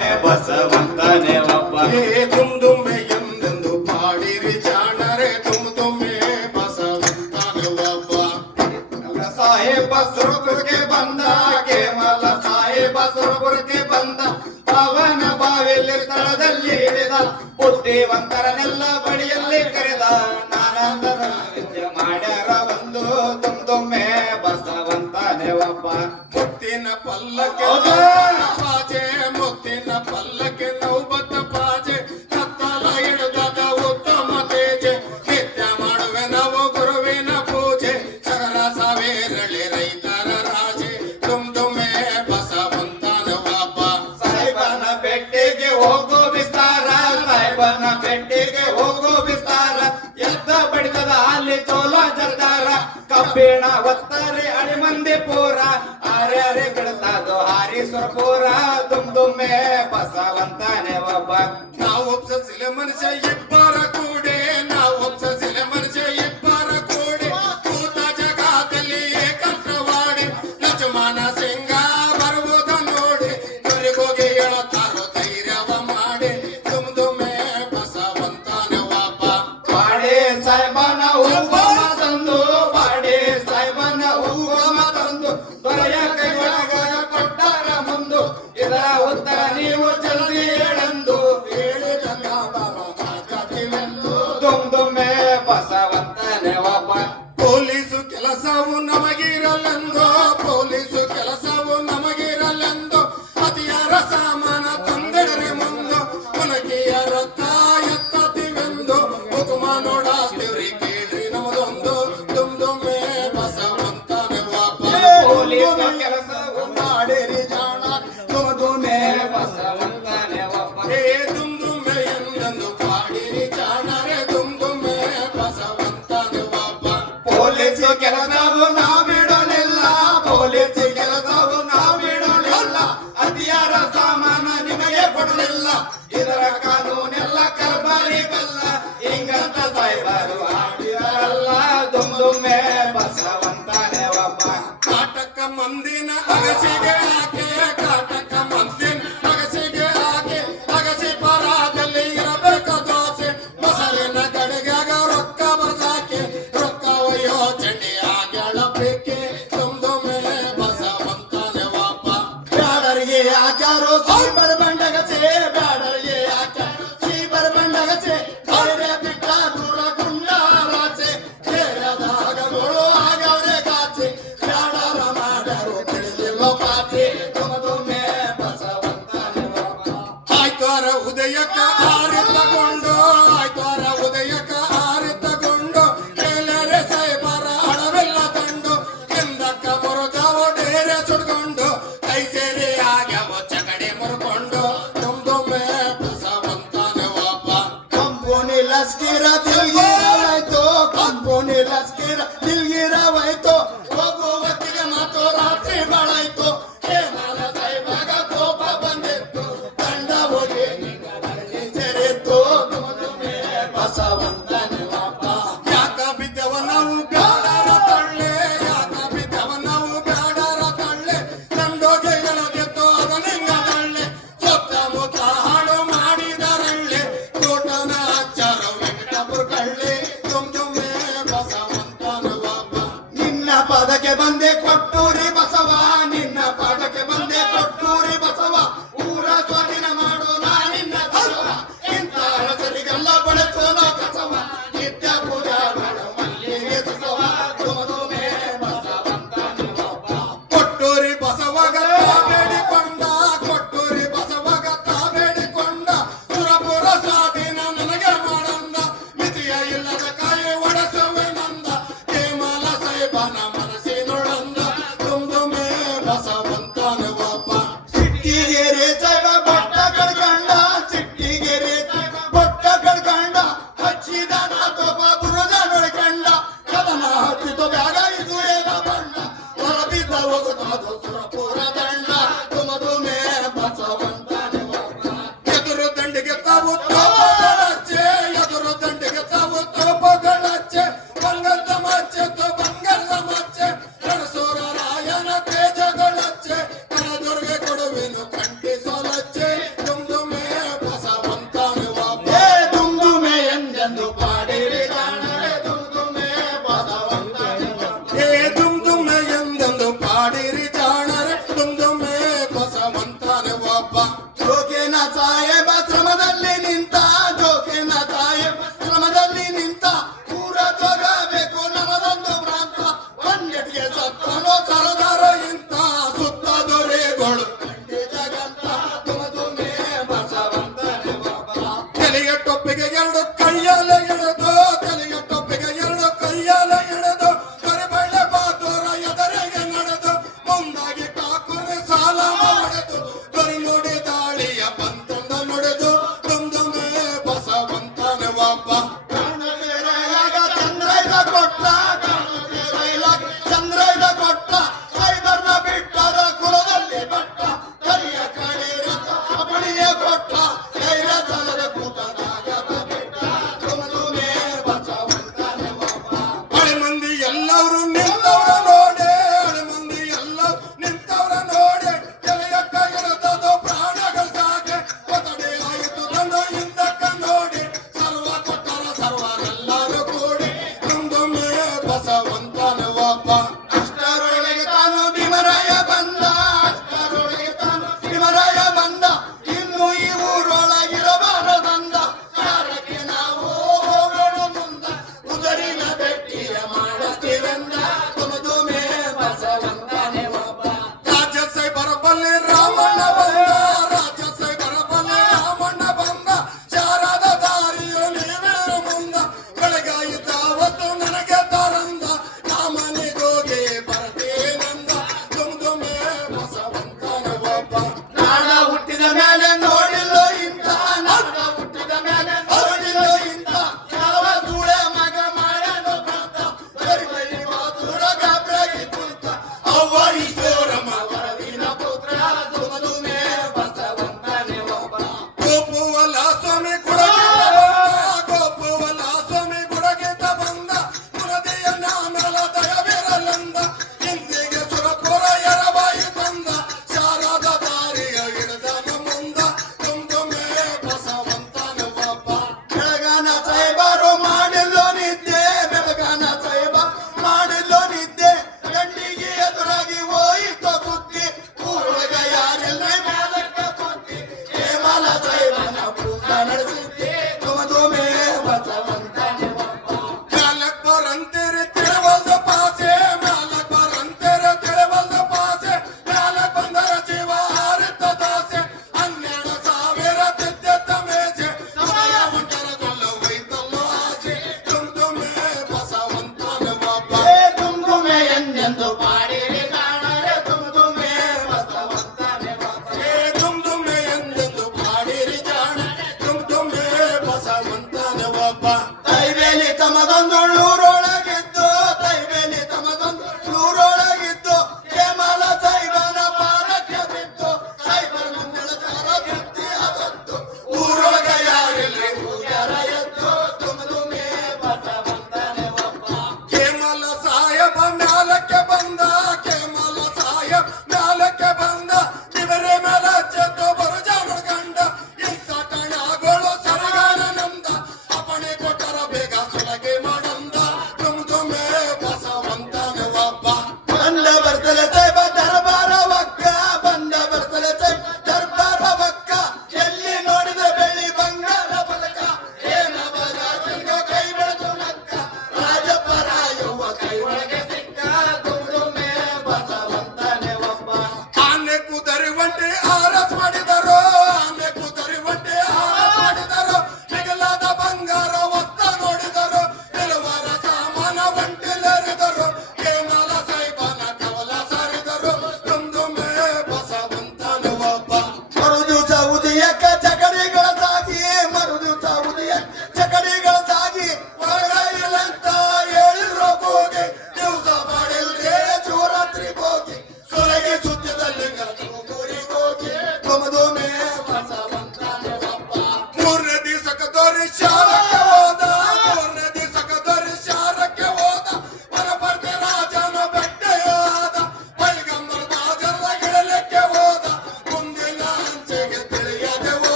ಬಸವಂತನೇ ಒಬ್ಬ ತುಮ್ ತುಮ್ಮೆ ಎಂದೆಂದು ಪಾಡಿರಿ ಜಾಣರೆ ತುಮ್ ತುಮ್ಮೆ ಬಸವಂತನೇ ಒಬ್ಬ ಸಾಹೇಬ ಸುರಪುರಕ್ಕೆ ಬಂದ ಕೇವಲ ಸಾಹೇಬ ಸುರಪುರಕ್ಕೆ ಬಂದ ಪವನ ಬಾವಿಯಲ್ಲಿ ಸ್ಥಳದಲ್ಲಿ ಇಳಿದ ಬುದ್ಧಿವಂತರನ್ನೆಲ್ಲ ಬಳಿಯಲ್ಲಿ ಕರೆದ ನಾನಂತರ ವಿದ್ಯೆ ಮಾಡ್ಯಾರ ಬಂದು ತುಮ್ ತುಮ್ಮೆ ಬಸವಂತನೇ ಒಬ್ಬ ಮುತ್ತಿನ ಪಲ್ಲಕ್ಕೆ ಪಾಜೆ ಮುತ್ತಿನ ಪಲ್ಲಕ್ಕೆ ನೌಬತ್ತ ಪಾಜೆ ಕತ್ತಲ ಹಿಡಿದ ಉತ್ತಮ ತೇಜೆ ನಿತ್ಯ ಮಾಡುವೆ ನಾವು ಗುರುವಿನ ಪೂಜೆ ಸಕಲ ಸಾವಿರಳಿ ರೈತರ ರಾಜೆ ತುಮ್ ತುಮ್ಮೆ ಬಸವಂತನ ಒಬ್ಬ ಸಾಹೇಬನ ಬೆಟ್ಟಿಗೆ ಹೋಗೋ ವಿಸ್ತಾರ ಸಾಹೇಬನ ಬೆಟ್ಟಿಗೆ ಹೋಗೋ ವಿಸ್ತಾರ ಎದ್ದ ಬಡಿತದ ಅಲ್ಲಿ ತೋಲ ಜರ್ದಾರ ಕಬ್ಬಿಣ ಒತ್ತಾರೆ ಅಣಿಮಂದಿ ಪೂರ ಆರೆ ಅರೆ ಬಿಡ್ತದೋ ಹಾರೀಶ್ವರಪುರ ತುಮ್ ತುಮ್ಮೆ ಬಸವಂತನೇ ಒಬ್ಬ ನಾವು ಒಪ್ಸಿಲೆ ಮನುಷ್ಯ ಇಬ್ಬರ ಕೂಡೆ ನಾವು ಒಪ್ಸಿಲೆ ಮನುಷ್ಯ ಇಬ್ಬರ ಕೂಡೆ ಕೂತ ಜಗದಲ್ಲಿ ಏಕತ್ರವಾಡಿ ಲಕ್ಷ್ಮಣ ಸಿಂಗ ಬರುವುದ ನೋಡಿ ಕೊರಿಗೋಗಿ ಹೇಳುತ್ತಾರೋ ಧೈರ್ಯವ ಮಾಡಿ ತುಮ್ ತುಮ್ಮೆ ಬಸವಂತನೇ ಒಬ್ಬ ಬಾಡಿ ಸಾಹೇಬನ ಹುಕುಮ ತಂದು ಬಾಡಿ ಸಾಹೇಬನ ಹುಕುಮ ತಂದು ದೊರೆಯ ಕೈಯೊಳಗ ಕೊಟ್ಟಾರ ಮುಂದು ಇದರ ಉತ್ತರ ನೀವು ಜಲ್ದಿ ಹೇಳಂದು ಏಳು ಜಗವೆಂದು ತುಮ್ ತುಮ್ಮೆ ಬಸವಂತನೇ ಒಬ್ಬ ಪೊಲೀಸು ಕೆಲಸವು ನಮಗಿರಲೆಂದು ಪೊಲೀಸು ಕೆಲಸವು ನಮಗಿರಲೆಂದು ಅತಿಯಾರ ಸಾಮಾನ ತಂದೆಡರೆ ಮುಂದು ಮುನಕಿಯ ರೊಕ್ಕ ಎತ್ತತಿವೆಂದು ಹುಕುಮ ನೋಡಾಸ್ತಿವ್ರಿ ಕೇಳ್ರಿ ನಮದೊಂದು ತುಮ್ ತುಮ್ಮೆ ಬಸವಂತನೇ ಒಬ್ಬ ಪೊಲೀಸ್ ಕೆಲಸವು ಮಾಡಿರಿ ಜಾಣ ತುಮ್ ತುಮ್ಮೆ ಬಸವಂತನೇ ಒಬ್ಬ ಏ ತುಮ್ ತುಮ್ಮೆ ಎಂದೆಂದು ಪಾಡಿರಿ ಜಾಣರೆ ತುಮ್ ತುಮ್ಮೆ ಬಸವಂತನೇ ಒಬ್ಬ ಪೊಲೀಸ್ ಕೆಲಸವು ನಾವು ಬಿಡಲಿಲ್ಲ ಪೊಲೀಸ್ ಕೆಲಸವು ನಾವು ಬಿಡಲಿಲ್ಲ ಅತಿಯಾರ ಸಾಮಾನ ನಿಮಗೆ ಕೊಡಲಿಲ್ಲ ಇದರ ಕಾನೂನೆಲ್ಲ ಕರ್ಬಾರಿ ಬಲ್ಲ ಹಿಂಗಂತ ಸಾಯ್ಬಾರು ಹಾಡಿರಲ್ಲ ತುಮ್ ತುಮ್ಮೆ ಬಸವಂತನೇ ಒಬ್ಬ ಕಾಟಕ ಮಂದಿನ ಅಗಸಿಗೆ ಹಾಕಿ ಕಾಟಕ ಮಂದಿನ ಅಗಸಿಗೆ ಹಾಕಿ ಅಗಸಿ ಪರಾದಲ್ಲಿ ಇರಬೇಕು ದೋಸೆ ಮೊಸರಿನ ಕಡೆಗಾಗ ರೊಕ್ಕ ಬರ್ದಾಕಿ ರೊಕ್ಕ ಒಯ್ಯೋ ಚಂಡಿ ಆಗ್ಯಾಳಬೇಕೆ ತುಮ್ ತುಮ್ಮೆ ಬಸವಂತನೇ ಒಬ್ಬ ಬ್ಯಾಡರಿಗೆ ಹಾಕ್ಯಾರೋ ಸೀಬರ್ ಬಂಡಗಸೆ ಬ್ಯಾಡರಿಗೆ ಹಾಕ್ಯಾರೋ ಸೀಬರ್ ಬಂಡಗಸೆ ಧೈರ್ಯ ಬಿಟ್ಟ ದೂರ ಗುಂಡಾರಾಚೆ ಧೈರ್ಯದಾಗಗಳು ಆಗವ್ರೆ ಕಾಚೆ ಬ್ಯಾಡರ ಮಾಡ್ಯಾರೋ ತಿಳಿದಿಲ್ಲ ಪಾಚೆ ತುಮ್ ತುಮ್ಮೆ ಬಸವಂತನೇ ಒಬ್ಬ ಆಯ್ತಾರ ಉದಯಕ್ಕ ಆರಿತಗೊಂಡು ಆಯ್ತಾರ ಉದಯಕ್ಕ ಆರಿತಗೊಂಡು ಎಲ್ಲರೆ ಸಾಯ್ಬಾರ ಹಣವೆಲ್ಲ ತಂಡು ಹಿಂದಕ್ಕ ಬರುತ್ತಾವ ಡೇರೆ ಸುಡ್ಕೊಂಡು ಕೈ ಸೇರಿ ಆಗ್ಯಾವ ಚಕಡೆ ಮುರ್ಕೊಂಡು ತುಮ್ ತುಮ್ಮೆ ಬಸವಂತನೇ ಒಬ್ಬ ಕಂಪನಿ ಲಸ್ಕಿರ ದಿಲ್ಗಿರವಾಯ್ತು ಕಂಪನಿ ಲಸ್ಕಿರ ದಿಲ್ಗಿರವಾಯ್ತು ಹೋಗೋ ಹೊತ್ತಿಗೆ ಮಾತು ರಾತ್ರಿ ಬಾಳಾಯ್ತು ಹೇಮಾಲ ಸಾಯ್ಬಾಗ ಕೋಪ ಬಂದಿತ್ತು ತಂಡ ಹೋಗಿ ಸೇರಿತ್ತು ಸಾಹೇಬ ಶ್ರಮದಲ್ಲಿ ನಿಂತ, ಜೋಗಿನ ಸಾಹೇಬ ಶ್ರಮದಲ್ಲಿ ನಿಂತ, ಊರ ತೋಗಬೇಕು ನಮದೊಂದು ಪ್ರಾಂತ, ಒಂದೆಟ್ಗೆ ಸತ್ತನೋ ಸರದಾರ ಇಂತ ಸುತ್ತ ದೊರೆಗಳು ಜಗಂತ ತುಮದುಮೆ ಬಸವಂತನೆ ಬಾಬಾ. ತಲೆಗೆ ಟೊಪ್ಪಿಗೆ ಎರಡು ಕೈಯಾಲೆ ಎಳೆದು, ತಲೆಗೆ ಟೊಪ್ಪಿಗೆ ಎರಡು ಕೈಯಾಲೆ ಎಳೆದು, ಕರಿಬಳ್ಳೆ ಬಾತೋರ ಎದರೆಗೆ ನಡೆದು, ಮುಂದಾಗಿ ಕಾಕುರೆ ಸಾಲ ಹೊಡೆದು, ಕರಿ ನೋಡಿ ದಾಳಿಯ ಬಂತಂದ ನುಡಿದು, ದುಮ್ದುಮೆ ಬಸವಂತನ ಒಬ್ಬ. ಚಂದ್ರೈದ ಕೊಟ್ಟ, ಚಂದ್ರೈದ ಕೊಟ್ಟ, ಸೈಬರ್ನ ಬಿಟ್ಟರ ಕುಲದಲ್ಲಿ ಬಟ್ಟ, ಕರಿಯ ಕಡೆ ಬಳಿಯ ಕೊಟ್ಟ, ಕೈಲ ತಲದ ಕೂಟದಾಗ ಬಿಟ್ಟ, ತುಮದುಮೆ ಬಸವಂತನೆ ಬಾಬಾ. ಹಳೆ ಮಂದಿ ಎಲ್ಲರೂ ನಿಂತವರ ನೋಡೆ, ಹಳೆ ಮಂದಿ ಎಲ್ಲ ನಿಂತವರ ನೋಡೆ, ತಲೆಯಕ್ಕ ಎಳೆದದು ಪ್ರಾಣಗಳ ಸಾಗೆ, ಒತ್ತಡೆ ಆಯಿತು ದಂಡ ಹಿಂದಕ್ಕ ನೋಡಿ, ಸರ್ವ ಕೊಟ್ಟರ ಸರ್ವರೆಲ್ಲರೂ ಕೂಡಿ, ದುಮ್ದುಮೆ ಬಸವಂತನ ಒಬ್ಬ. ಅಷ್ಟರೊಳಗೆ ತಾನು ಭೀಮರಾಯ ಬಂದ, ಅಷ್ಟರೊಳಗೆ ತಾನು ಭೀಮರಾಯ ಬಂದ, ಇನ್ನು ಈ ಊರೊಳಗಿರಬಾರದಂದ, ಸಾರಕ್ಕೆ ನಾವು ಹೋಗೋಣ ಮುಂದ, ಉದರಿನ ಭೇಟಿಯ ಮಾಡಿಸ್ತೀವೆಂದ, ತುಮದುಮೆ ಬಸವಂತನೆ ಒಬ್ಬ. ರಾಜಸೈ ಬರಬಲ್ಲಿ ರಾಮಣ್ಣ ಬಂದ, ರಾಜಸೈ ಬರಬಲ್ಲಿ ರಾಮಣ್ಣ ಬಂದ, ಶಾರದ ದಾರಿಯು ನೀವಿಳಿರು ಮುಂದ, ಬೆಳಗಾಯಿತ ಅವತ್ತು ನನಗೆ ತರಂದ, ನಾಮನಿಗೋಗಿ ಬರ್ತೇನಂದ, ದುಮ್ದುಮೆ ಬಸವಂತನ ಒಬ್ಬ. ನಾಡ ಹುಟ್ಟಿದ ಮೇಲೆ ನೋಡಿಲ್ಲೋ ಇಂಥ, ನಾಡ ಹುಟ್ಟಿದ ಮೇಲೆ ನೋಡಿಲ್ಲೋ ಇಂಥ, ಯಾವ ಸೂಳೆ ಮಗ ಮಾಡಲು ಬಂತ, ಬರಿಬರಿ ಮಾತುರ ಗಾಬ್ರಾಗಿ ಕುಂತ, ಅವ್ವ ಈಶ್ವರಮ್ಮ ವರವಿನ ಪುತ್ರ, ತುಮದುಮೆ ಬಸವಂತನೆ ಒಬ್ಬ. ಗೋಪುವಲ ಸ್ವಾಮಿ ಗುಡಗಿತ ಬಂದ, ಗೋಪುವಲ ಸ್ವಾಮಿ ಗುಡಗಿತ ಬಂದ, ಮುರದಿಯ ನಾಮಲ ದಯವಿರಲೆಂದ, ಇಂದಿಗೆ ಸುರಪುರ ಎರಬಾಯಿ ತಂದ, ಶಾರದ ದಾರಿಯ ಹಿಡಿದನ ಮುಂದ, ದುಮ್ದುಮೆ ಬಸವಂತನ ಒಬ್ಬ. ಬೆಳಗಾನ ಸಾಹೇಬರು ಮಾಡಿಲ್ಲೋ ನಿದ್ದೆ, ಬೆಳಗಾನ ಸಾಹೇಬ ಮಾಡಿಲ್ಲೋ ನಿದ್ದೆ, ಗಂಡಿಗೆ ಎದುರಾಗಿ ಹೋಯಿತು ಬುದ್ಧಿ, ಊರೊಳಗ ಯಾರೆಲ್ಲ ಮೇಲಕ್ಕ ಬುದ್ಧಿ, ಹೇಮಲ ಸಾಹೇಬನ ಪೂಜ ನಡೆಸಿದ್ದೆ, ತುಮದುಮೆ ಬಸವಂತನೆ ಒಬ್ಬ. ಮ್ಯಾಲಕ್ ಬರಂತೀರಿ ತಿಳಿವಲ್ದ ಪಾಸೆ, ಮ್ಯಾಲಕ್ ಬರಂತೀರಿ ತಿಳಿವಲ್ದ ಪಾಸೆ, ಮ್ಯಾಲಕ್ ಬಂದರ ಜೀವ ಹಾರಿತ ದಾಸೆ, 12,000 ತಿದ್ದೆತ್ತ ಮೇಜೆ, ಹೃದಯ ಒಂಟರ ಕೊಲ್ಲ ಒಯ್ತಲ್ಲೋ ಆಸೆ, ದುಮ್ದುಮೆ ಬಸವಂತನ ಒಬ್ಬ. ತುಮದುಮೆ ಎಂದೆಂದು ಪಾಡಿರಿ ಕಾಣರೆ, ತುಮದುಮೆ ಬಸವಂತನೆ ಒಬ್ಬ. ದುಮ್ದುಮೆ ಎಂದೆಂದು ಪಾಡಿರಿ ಜಾಣ, ದುಮ್ದುಮೆ ಬಸವಂತನ ಒಬ್ಬ. ತೈಬೇಲಿ ತಮದೊಂದು ಊರೊಳಗಿದ್ದು, ತೈಬೇಲಿ ತಮದೊಂದು ಊರೊಳಗಿದ್ದು, ಹೇಮಲ ಸೈಬನ ಪಾರಕ್ಕೆ ಬಿದ್ದು, ಸೈಬನ ನೆಲಚಾರ ಬಿತ್ತಿ ಅದತ್ತು, ಊರೊಳಗ ಯಾರಿಲ್ರಿ ಪೂಜಾರ ಎದ್ದು, ತುಮದುಮೆ ಬಸವಂತನೆ ಒಬ್ಬ. ಕೇಮಲ ಸಾಹೇಬ ಮ್ಯಾಲಕ್ಕೆ ಬಂದ, ಕೇಮಲ ಸಾಹೇಬ್ ಮ್ಯಾಲಕ್ಕೆ ಬಂದ, ಇವರೇ ಮೇಲ ಚೆದ್ದು ಬರಜಾನ ಗಂಡ, ಇಂಥ ಕಣಗಳು ಸರಗಾನ ನಂದ, ಅಪಣೆ ಕೊಟ್ಟರ ಬೇಗ ಸುಲಗೆ ಮಾಡಂದ, ದುಮ್ದುಮೆ ಬಸವಂತನ ಒಬ್ಬ. ಬಂದ ಬರ್ತಲೆ ಸೈಬ ದರ್ಬಾರ ಒಕ್ಕ, ಬಂದ ಬರ್ತಲೆ ಸೈಬ ದರ್ಬಾರ ಒಕ್ಕ, ಎಲ್ಲಿ ನೋಡಿದ್ರೆ ಬೆಳ್ಳಿ ಬಂಗಾರ ಬಲಕ, ಏನ ಬಗ ಕೈ ಬೆಳೆದು ನಕ್ಕ, ರಾಜಪ್ಪ ರಾಯವ್ವ ಕೈ ಒಳಗೆ ಸಿಕ್ಕ, ತುಮದುಮೆ ಬಸವಂತನೆ ಒಬ್ಬ. ಆನೆ ಕುದರಿ ಒಂಟೆ ಆರಸ್ ಮಾಡಿದರು, ಆನೆ ಕುದರಿ ಒಂಟೆ ಆರಸ್ ಮಾಡಿದರು, ಮಿಗಿಲಾದ ಬಂಗಾರ ಒತ್ತ ನೋಡಿದರು, ಕೆಲವರ ಸಾಮಾನ ಒಂಟಿಲೆರಿದರು, ಕೇಮಲ ಸಾಹೇಬನ ಕವಲ ಸಾರಿದರು, ದುಮ್ದುಮೆ ಬಸವಂತನ ಒಬ್ಬ. ಮರು ದಿವಸ ಉದಯಕ್ಕ